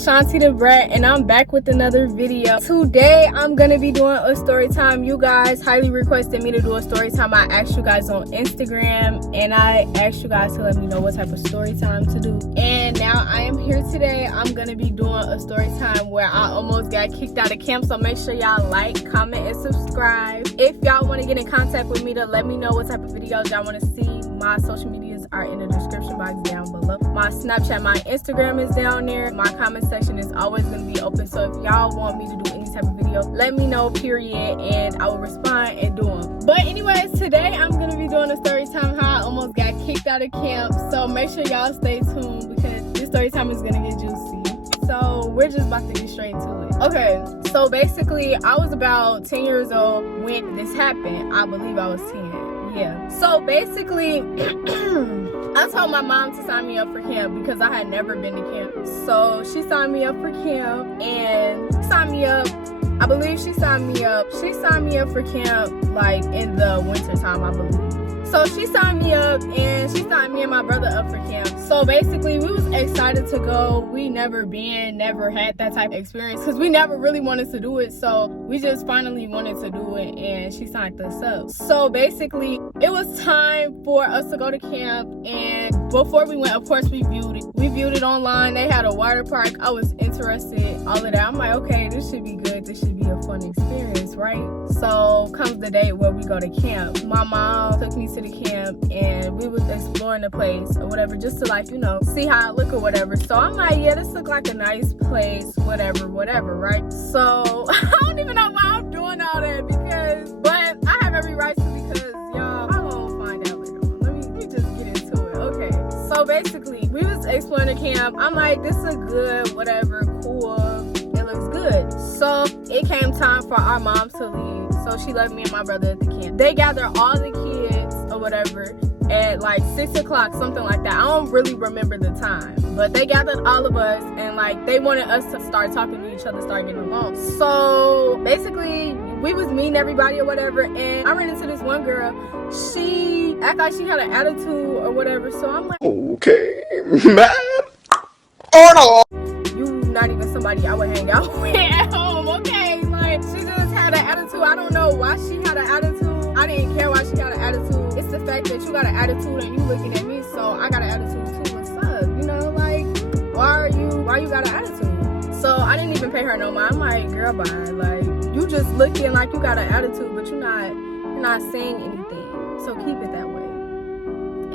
Shanti the Brat, and I'm back with another video. Today I'm gonna be doing a story time. You guys highly requested me to do a story time. I asked you guys on Instagram, and I asked you guys to let me know what type of story time to do. And now I am here today. I'm gonna be doing a story time where I almost got kicked out of camp. So make sure y'all like, comment, and subscribe. If y'all want to get in contact with me to let me know what type of videos y'all want to see, my social medias are in the description box down below. My Snapchat, my Instagram is down there. My comment section is always going to be open. So if y'all want me to do any type of video, let me know, period, and I will respond and do them. But anyways, today I'm going to be doing a story time how I almost got kicked out of camp. So make sure y'all stay tuned because this story time is going to get juicy. So we're just about to get straight to it. Okay, so basically I was about 10 years old when this happened. I believe I was 10. Yeah. So basically, I told my mom to sign me up for camp because I had never been to camp. So she signed me up for camp and signed me up. I believe she signed me up. She signed me up for camp like in the winter time, I believe. So she signed me up and she signed me and my brother up for camp. So basically we was excited to go. We never had that type of experience because we never really wanted to do it. So we just finally wanted to do it and she signed us up. So basically it was time for us to go to camp, and before we went, of course, we viewed it. We viewed it online. They had a water park. I was interested, all of that. I'm like, okay, this should be good. This should be a fun experience, right? So comes the day where we go to camp. My mom took me to the camp and we was exploring the place or whatever, just to like, you know, see how it look or whatever. So I'm like, yeah, this look like a nice place, whatever, right? So I don't even know why I'm doing all that but I have every right to because y'all, I'm gonna find out later on. Let me just get into it. Okay, so basically we was exploring the camp. I'm like, this is good, whatever, cool, it looks good. So it came time for our mom to leave. So she left me and my brother at the camp. They gathered all the kids or whatever at like 6 o'clock, something like that. I don't really remember the time, but they gathered all of us and like they wanted us to start talking to each other, start getting along. So basically we was meeting everybody or whatever, and I ran into this one girl. She acted like she had an attitude or whatever. So I'm like, okay, man, or no. You not even somebody I would hang out with at home, okay? Like, she just had an attitude. I don't know why she had an attitude. I didn't care why she had an attitude. It's the fact that you got an attitude and you looking at me, so I got an attitude too. What's up? You know, like, why you got an attitude? So I didn't even pay her no mind. I'm like, girl, bye. Like, you just looking like you got an attitude, but you're not saying anything. So keep it that way.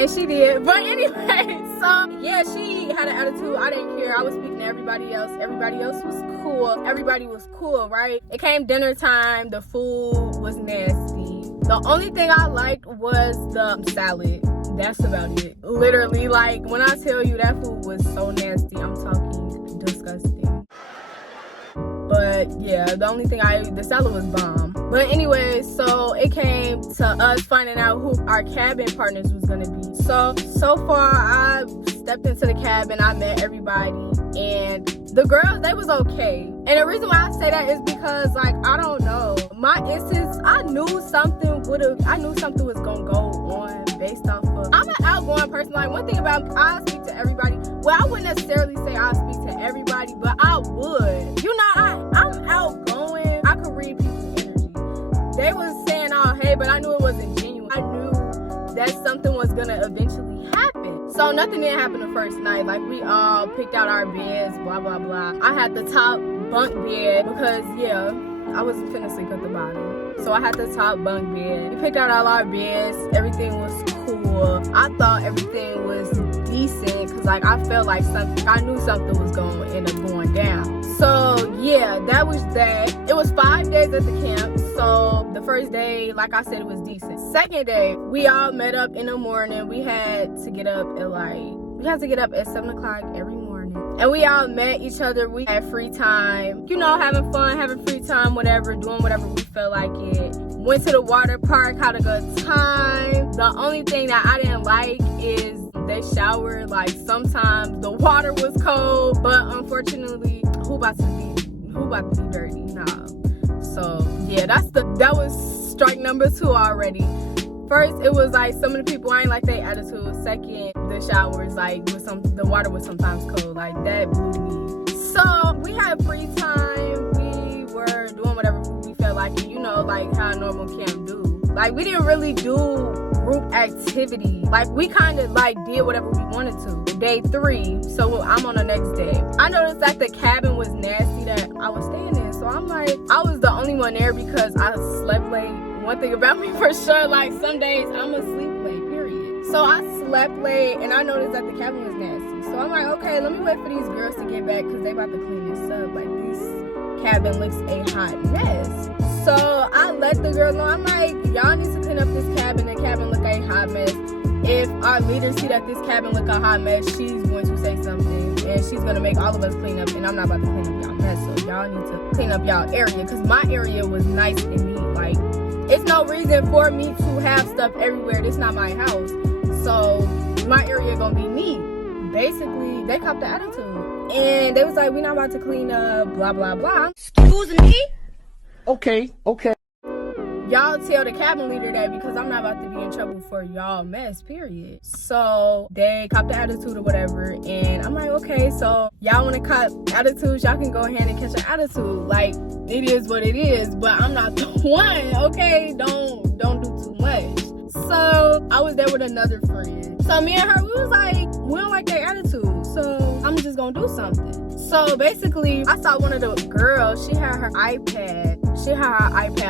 And she did. But anyway, so yeah, she had an attitude. I didn't care. I was speaking to everybody else. Everybody else was cool. Everybody was cool, right? It came dinner time. The food was nasty. The only thing I liked was the salad. That's about it. Literally, like, when I tell you that food was so nasty, I'm talking disgusting. But yeah, the only thing the salad was bomb. But anyway, so it came to us finding out who our cabin partners was gonna be. So far I stepped into the cabin, I met everybody, and the girls, they was okay. And the reason why I say that is because, like, I don't know, my instance, I knew something was gonna go on based off of, I'm an outgoing person. Like, one thing about me, I speak to everybody. Well, I wouldn't necessarily say I speak to everybody, but I would. You know, I'm outgoing. I could read people's energy. They was saying, oh, hey, but I knew it wasn't genuine. I knew that something was gonna eventually happen. So nothing didn't happen the first night. Like, we all picked out our beds, blah, blah, blah. I had the top bunk bed because, yeah, I wasn't finna sleep at the bottom. So I had the top bunk bed. We picked out all our beds. Everything was cool. I thought everything was decent because, like, I felt like I knew something was going to end up going down. So yeah, that was that. It was 5 days at the camp. So the first day, like I said, it was decent. Second day, we all met up in the morning. We had to get up at 7 o'clock every morning. And we all met each other. We had free time, you know, having fun, having free time, whatever, doing whatever we felt like it. Went to the water park, had a good time. The only thing that I didn't like is they showered. Like, sometimes the water was cold, but unfortunately, who about to be dirty? Nah. So yeah, that was strike number 2 already. First, it was like some of the people, I ain't like their attitude. Second, the showers, like, the water was sometimes cold. Like, that blew me. So like how a normal camp do. Like, we didn't really do group activity. Like, we kind of like did whatever we wanted to. Day 3, so I'm on the next day. I noticed that the cabin was nasty that I was staying in. So I'm like, I was the only one there because I slept late. One thing about me for sure, like some days I'm asleep late, period. So I slept late and I noticed that the cabin was nasty. So I'm like, okay, let me wait for these girls to get back because they about to clean this up. Like, this cabin looks a hot mess. So I let the girls know. I'm like, y'all need to clean up this cabin. The cabin look a hot mess. If our leader see that this cabin look a hot mess, she's going to say something and she's going to make all of us clean up, and I'm not about to clean up y'all mess. So y'all need to clean up y'all area, because my area was nice and neat. Like, it's no reason for me to have stuff everywhere. This not my house. So my area gonna be neat. Basically, they copped the attitude. And they was like, we not about to clean up, blah, blah, blah. Excuse me? Okay. Y'all tell the cabin leader that, because I'm not about to be in trouble for y'all mess, period. So they copped the attitude or whatever, and I'm like, okay, so y'all want to cop attitudes, y'all can go ahead and catch an attitude. Like, it is what it is, but I'm not the one, okay? Don't do too much. So I was there with another friend. So me and her, we was like, we don't like their attitude, so I'm just gonna do something. So basically, I saw one of the girls, she had her iPad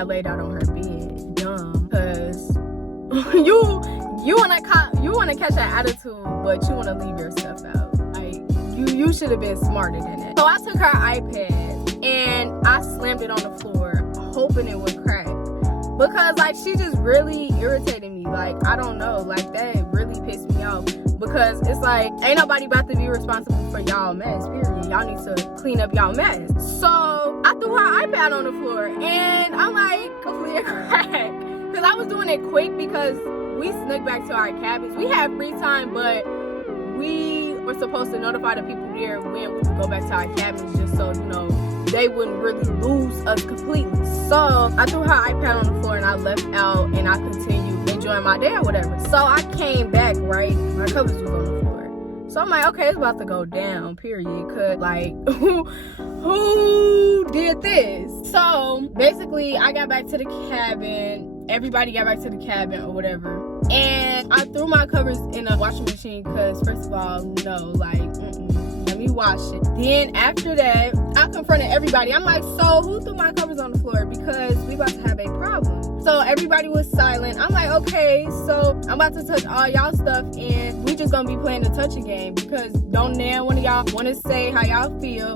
laid out on her bed. Dumb. Cause you wanna catch that attitude, but you wanna leave your stuff out. Like, you should have been smarter than that. So I took her iPad and I slammed it on the floor, hoping it would crack. Because, like, she just really irritated me. Like, I don't know. Like, that really pissed me off. Because it's like, ain't nobody about to be responsible for y'all mess, period. Y'all need to clean up y'all mess. So I threw her iPad on the floor. And I'm like, completely a crack. Because I was doing it quick because we snuck back to our cabins. We had free time, but we were supposed to notify the people there when we would go back to our cabins, just so, you know, they wouldn't really lose us completely. So I threw her iPad on the floor and I left out and I continued enjoying my day or whatever. So I came back, right? My covers was on the floor. So I'm like, okay, it's about to go down, period. Cause like, who did this? So basically I got back to the cabin. Everybody got back to the cabin or whatever. And I threw my covers in a washing machine because, first of all, no, like, let me wash it. Then after that, I confronted everybody. I'm like, so who threw my covers on the floor? Because we about to have a problem. So everybody was silent. I'm like, okay, so I'm about to touch all y'all stuff and we just gonna be playing the touching game, because don't now one of y'all want to say how y'all feel.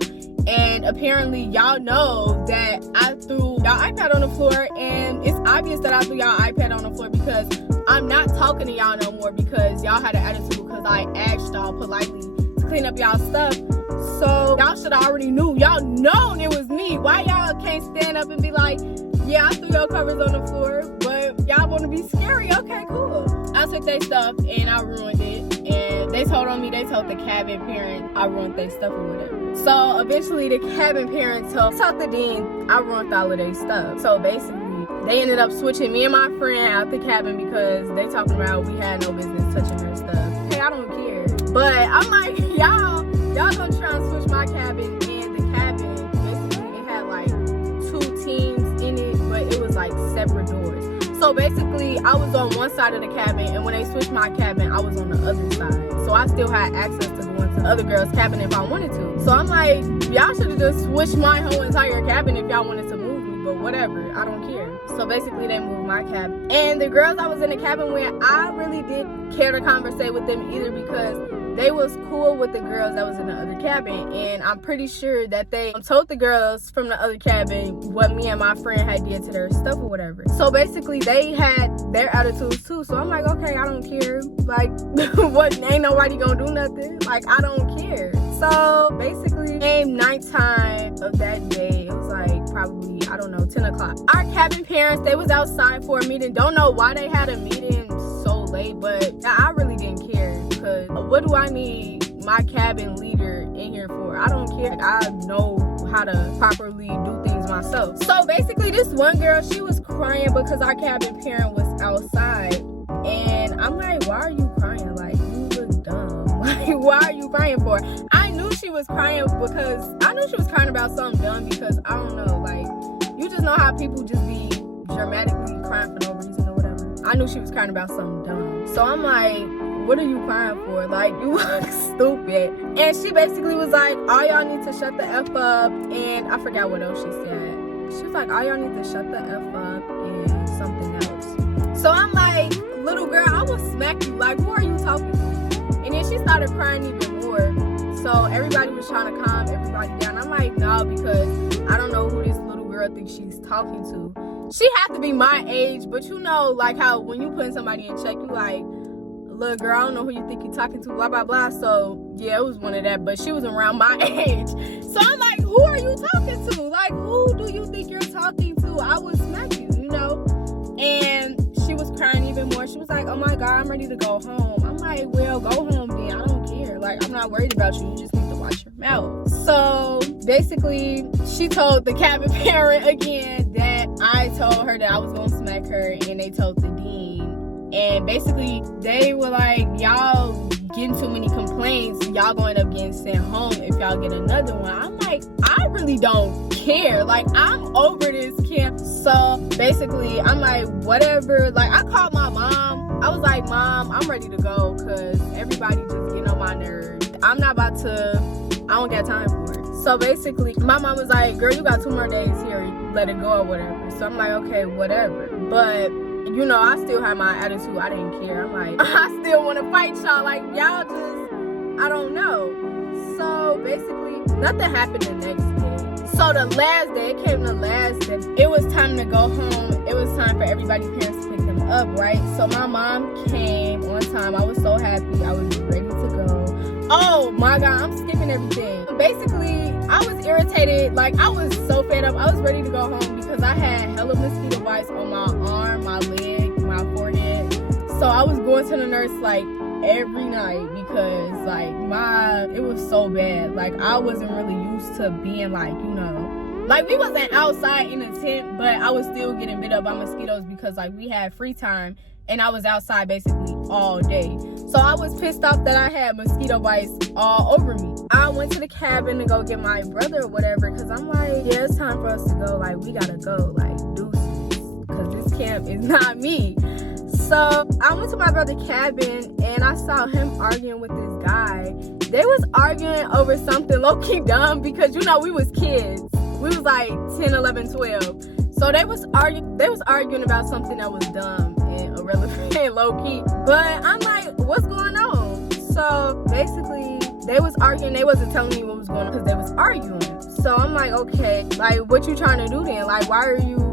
And apparently y'all know that I threw y'all iPad on the floor, and it's obvious that I threw y'all iPad on the floor because I'm not talking to y'all no more because y'all had an attitude because I asked y'all politely to clean up y'all stuff. So y'all should already knew. Y'all known it was me. Why y'all can't stand up and be like, yeah, I threw your covers on the floor, but y'all want to be scary? Okay, cool. I took their stuff and I ruined it. And they told on me, they told the cabin parent I ruined their stuff or whatever. So eventually the cabin parent told the dean I ruined all of their stuff. So basically they ended up switching me and my friend out the cabin because they talking about we had no business touching her stuff. Hey, I don't care. But I'm like, y'all gonna try and switch my cabin, and the cabin, basically it had like 2 teams in it, but it was like separate doors. So basically I was on one side of the cabin, and when they switched my cabin, I was on the other side. So I still had access to go into the other girl's cabin if I wanted to. So I'm like, y'all should have just switched my whole entire cabin if y'all wanted to move me, but whatever, I don't care. So basically they moved my cabin. And the girls I was in the cabin with, I really didn't care to conversate with them either, because they was cool with the girls that was in the other cabin, and I'm pretty sure that they told the girls from the other cabin what me and my friend had did to their stuff or whatever. So basically they had their attitudes too. So I'm like, okay, I don't care. Like, what? Ain't nobody gonna do nothing. Like, I don't care. So basically, came nighttime of that day. It was like probably, I don't know, 10 o'clock. Our cabin parents, they was outside for a meeting. Don't know why they had a meeting so late, but I really didn't care. Because what do I need my cabin leader in here for? I don't care. I know how to properly do things myself. So basically this one girl, she was crying because our cabin parent was outside. And I'm like, why are you crying? Like, you look dumb. Like, why are you crying for? I knew she was crying about something dumb, because I don't know, like, you just know how people just be dramatically crying for no reason or whatever. I knew she was crying about something dumb. So I'm like, what are you crying for? Like, you look stupid. And she basically was like, all y'all need to shut the F up. And I forgot what else she said. She was like, all y'all need to shut the F up and something else. So I'm like, little girl, I will smack you. Like, who are you talking to? And then she started crying even more. So everybody was trying to calm everybody down. I'm like, no, because I don't know who this little girl thinks she's talking to. She had to be my age, but you know, like how when you putting somebody in check, you like, little girl, I don't know who you think you're talking to, blah, blah, blah. So, yeah, it was one of that, but she was around my age. So I'm like, who are you talking to? Like, who do you think you're talking to? I would smack you, you know? And she was crying even more. She was like, oh my God, I'm ready to go home. I'm like, well, go home then. I don't care. Like, I'm not worried about you. You just need to watch your mouth. So, basically, she told the cabin parent again that I told her that I was going to smack her, and they told the dean. And basically, they were like, y'all getting too many complaints. Y'all going to end up getting sent home if y'all get another one. I'm like, I really don't care. Like, I'm over this camp. So, basically, I'm like, whatever. Like, I called my mom. I was like, Mom, I'm ready to go because everybody just getting on my nerves. I'm not about to, I don't got time for it. So, basically, my mom was like, girl, you got 2 more days here. Let it go or whatever. So, I'm like, okay, whatever. But you know, I still had my attitude. I didn't care. I'm like, I still want to fight y'all. Like, y'all just, I don't know. So, basically, nothing happened the next day. So, the last day, it came the last day. It was time to go home. It was time for everybody's parents to pick them up, right? So, my mom came on time. I was so happy. I was ready to go. Oh, my God. I'm skipping everything. Basically, I was irritated. Like, I was so fed up. I was ready to go home because I had hella mosquito bites on my arm, my leg, my forehead. So I was going to the nurse like every night because like it was so bad. Like I wasn't really used to being like, you know, like we wasn't outside in a tent, but I was still getting bit up by mosquitoes because like we had free time and I was outside basically all day. So I was pissed off that I had mosquito bites all over me. I went to the cabin to go get my brother or whatever because I'm like, yeah, it's time for us to go. Like, we gotta go. Like, deuces. Because this camp is not me. So I went to my brother's cabin and I saw him arguing with this guy. They was arguing over something low-key dumb because, you know, we was kids. We was like 10, 11, 12. So they was arguing about something that was dumb and irrelevant and low-key. But I'm like, what's going on? So basically, they was arguing. They wasn't telling me what was going on because they was arguing. So I'm like, okay, like, what you trying to do then? Like, why are you...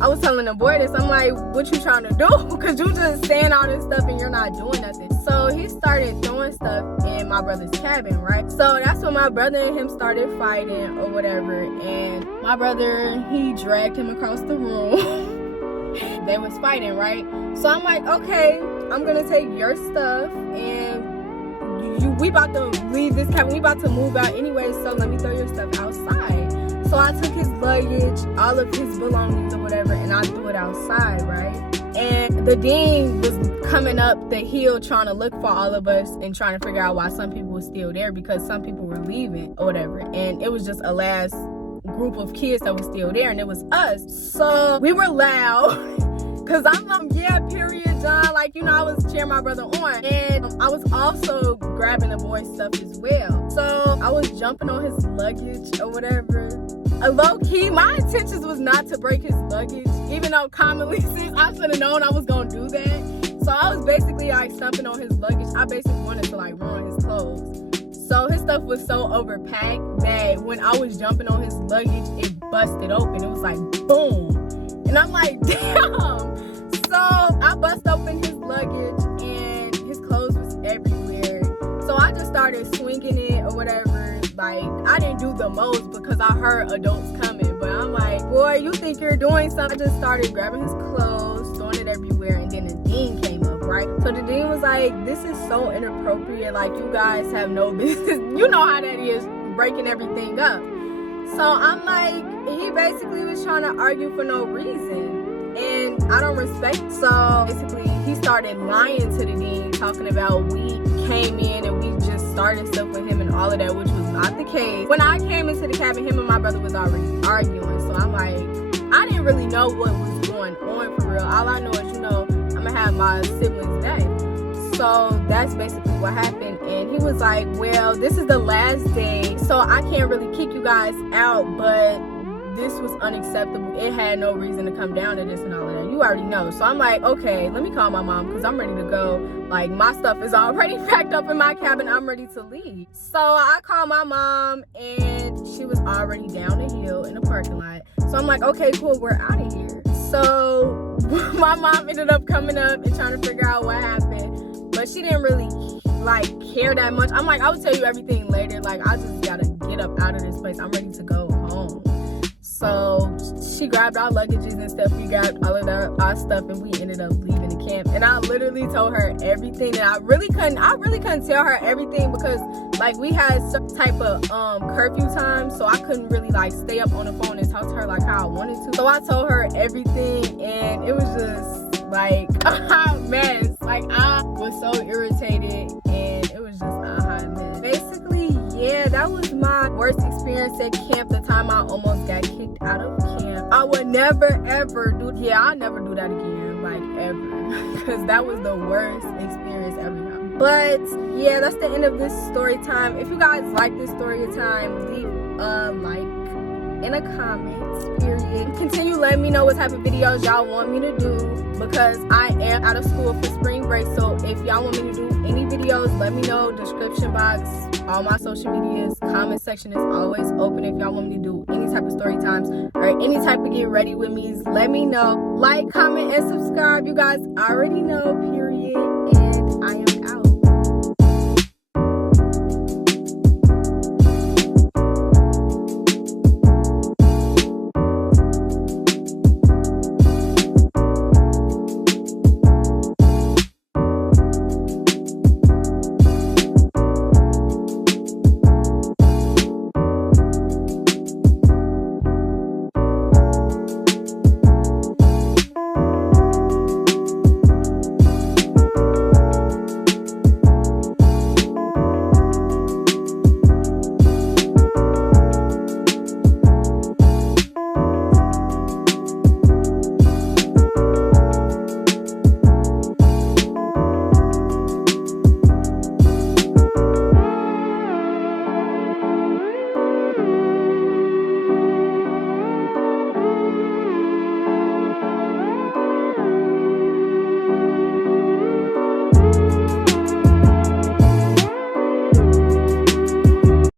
I was telling the boy this. I'm like, what you trying to do? Because you just saying all this stuff and you're not doing nothing. So he started throwing stuff in my brother's cabin, right? So that's when my brother and him started fighting or whatever. And my brother, he dragged him across the room. They was fighting, right? So I'm like, okay, I'm going to take your stuff and we about to leave this cabin. We about to move out anyway, so let me throw your stuff outside. So I took his luggage, all of his belongings or whatever, and I threw it outside, right? And the dean was coming up the hill trying to look for all of us and trying to figure out why some people were still there because some people were leaving or whatever. And it was just a last group of kids that was still there, and it was us. So we were loud. Cause I'm like, yeah, period, John. Like, you know, I was cheering my brother on. And I was also grabbing the boy's stuff as well. So I was jumping on his luggage or whatever. Low key, my intentions was not to break his luggage. Even though commonly since I should have known I was gonna do that. So I was basically like stumping on his luggage. I basically wanted to like ruin his clothes. So his stuff was so overpacked that when I was jumping on his luggage, it busted open. It was like, boom. And I'm like, damn. So I bust open his luggage and his clothes was everywhere. So I just started swinging it or whatever. Like, I didn't do the most because I heard adults coming. But I'm like, boy, you think you're doing something? I just started grabbing his clothes, throwing it everywhere. And then the dean came up, right? So the dean was like, this is so inappropriate. Like, you guys have no business. You know how that is, breaking everything up. So I'm like, he basically was trying to argue for no reason. And I don't respect. So basically, he started lying to the dean, talking about we came in and we just started stuff with him and all of that, which was not the case. When I came into the cabin, him and my brother was already arguing. So I'm like, I didn't really know what was going going on for real. All I know is, you know, I'm gonna have my siblings back. So that's basically what happened. And he was like, well, this is the last day, so I can't really kick you guys out, but this was unacceptable. It had no reason to come down to this and all of that. You already know. So I'm like, okay, let me call my mom because I'm ready to go. Like, my stuff is already packed up in my cabin. I'm ready to leave. So I called my mom and she was already down the hill in the parking lot. So I'm like, okay, cool, we're out of here. So my mom ended up coming up and trying to figure out what happened. But she didn't really like care that much. I'm like, I'll tell you everything later. Like, I just gotta get up out of this place. I'm ready to go home. So she grabbed our luggages and stuff. We grabbed all of our stuff and we ended up leaving the camp. And I literally told her everything. And I really couldn't tell her everything because like we had some type of curfew time. So I couldn't really like stay up on the phone and talk to her like how I wanted to. So I told her everything and it was just like a hot mess. Like I was so irritated and it was just a hot mess. Basically, yeah, that was my worst experience at camp. The time I almost got kicked out of camp. I would never ever do, I'll never do that again, like ever. Because that was the worst experience ever. But yeah, that's the end of this story time. If you guys like this story time, leave a like in the comments, period. Continue letting me know what type of videos y'all want me to do because I am out of school for spring break. So if y'all want me to do any videos, let me know. Description box, all my social medias, comment section is always open. If y'all want me to do any type of story times or any type of get ready with me, let me know. Like, comment, and subscribe. You guys already know, period.